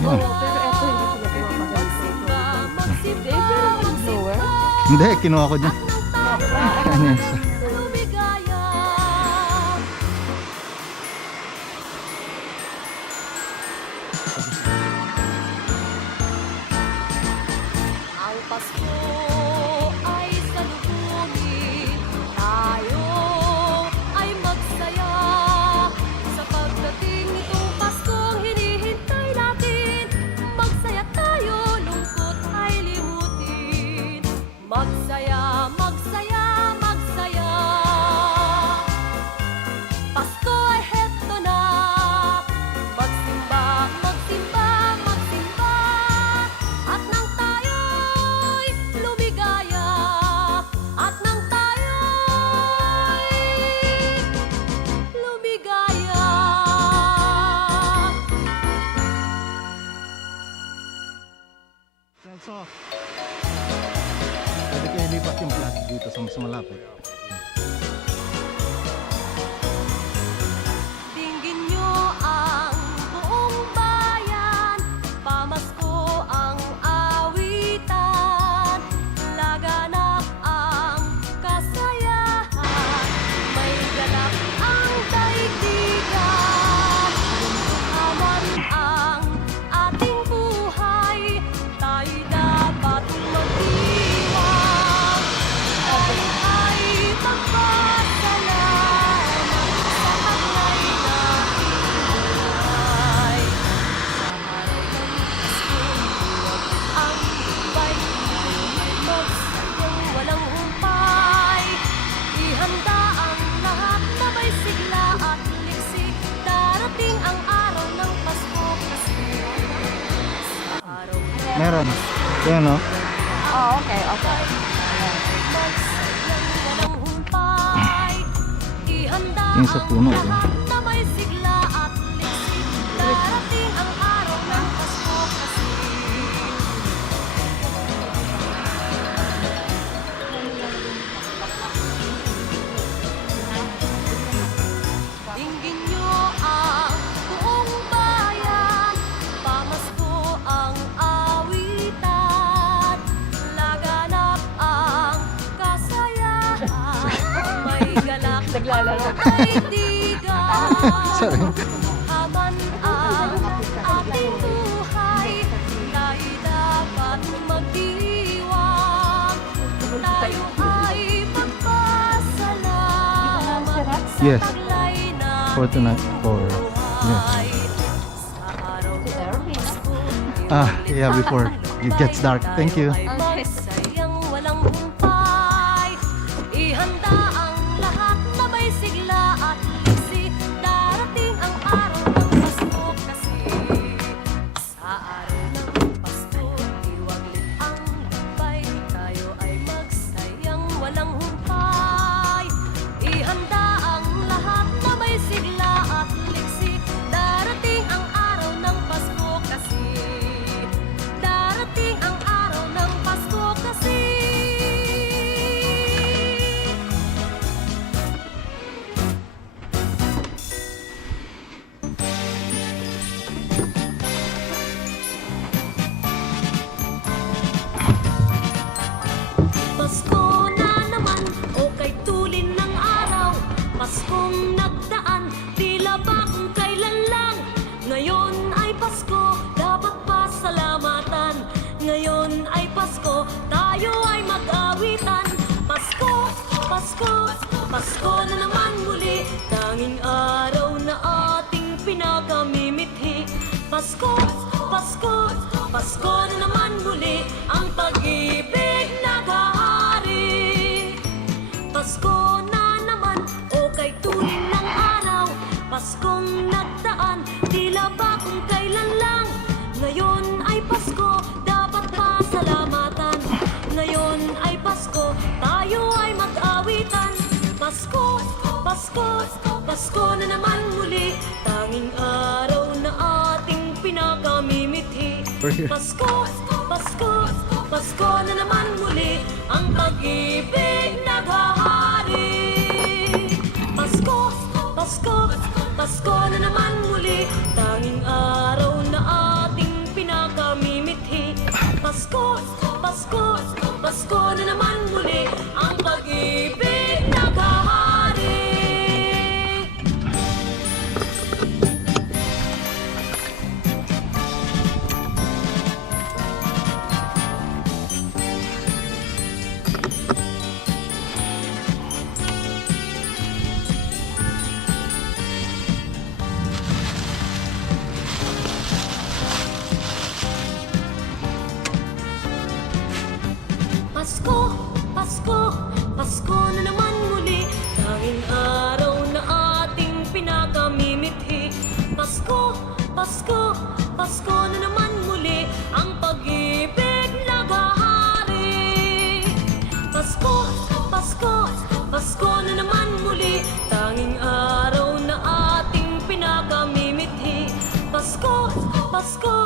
Yan. Pero eto hindi sila pinapagalit. Lower? Hindi, kinuha ko dyan. Ano yan? Ang Pasko ay salubungin, tayo ay magsaya. Sa pagdating nitong Paskong hinihintay natin, magsaya tayo, lungkot ay limutin. Magsaya, magsaya, magsaya. Pasko ay heto na, magsimba, magsimba, magsimba. At nang tayo'y lumigaya, at nang tayo'y lumigaya. So, pwede kayo lipat yung flat dito sa mas malapit. Dinggin nyo ang buong bayan, pamasko ang awitan, laganap ang kasayahan, may ganap ang daigdigan. Aman ang ating buhay, tayo dapat magdiwang. Tayo ay magpasalamat sa taglay nating buhay. Sa araw ng Pasko, huwag ang hukay, may magsayang walang humpay. Ihanda ang lahat na may sigla at liksik, darating ang araw ng Pasko kasi. Sa araw ng Meron. Yan, no? Oh, okay, okay. magsayang walang humpay. Ihanda Yung sa puno, ang lahat na may sigla at liksik, darating ang araw ng Pasko kasi. Dinggin nyo ang buong bayan, pamasko ang awitan, laganap ang kasayahan, may galak Naglalaro. ang kaibigan. Sorry. Haman ang ating buhay, tayo dapat magdiwang. Tayo ay magpasalamat sa Yes. taglay na For tonight, for... Yes. buhay. Sa araw ng Pasko, Yeah, before it gets dark. Thank you. tayo ay magsayang walang humpay. Ihanda ang lahat na may sigla at liksi, darating ang araw ng Pasko kasi. Sa araw ng Pasko, iwaglit ang lupay, tayo ay magsayang walang humpay. Ihanda ang lahat na may sigla at liksi, darating ang araw ng Pasko kasi. Darating ang araw ng Pasko kasi. Pasko na naman, o kay tulin ng araw. Paskong nagdaan, tila ba kung kailan lang. Ngayon ay Pasko, dapat pasalamatan. Ngayon ay Pasko, tayo ay mag-awitan. Pasko, Pasko, Pasko na naman muli, tanging araw na ating pinakamimithi. Pasko, Pasko, Pasko na naman muli, ang pag-ibig naghahari. Pasko na naman, o kay tulin ng araw. Paskong nagdaan, tila ba kung kailan lang. Ngayon ay Pasko, dapat pasalamatan. Ngayon ay Pasko, tayo ay mag-awitan. Pasko, Pasko, Pasko na naman muli, tanging araw na ating pinakamimithi. Pasko, Pasko, Pasko na naman muli, ang pag-ibig naghahari. Pasko, Pasko, Pasko na naman muli, tanging araw na ating Pasko na naman muli, tanging araw na ating pinakamimithi. Pasko, Pasko, Pasko na naman muli, ang pag-ibig naghahari. Pasko, Pasko, Pasko na naman muli, tanging araw na ating pinakamimithi. Pasko, Pasko,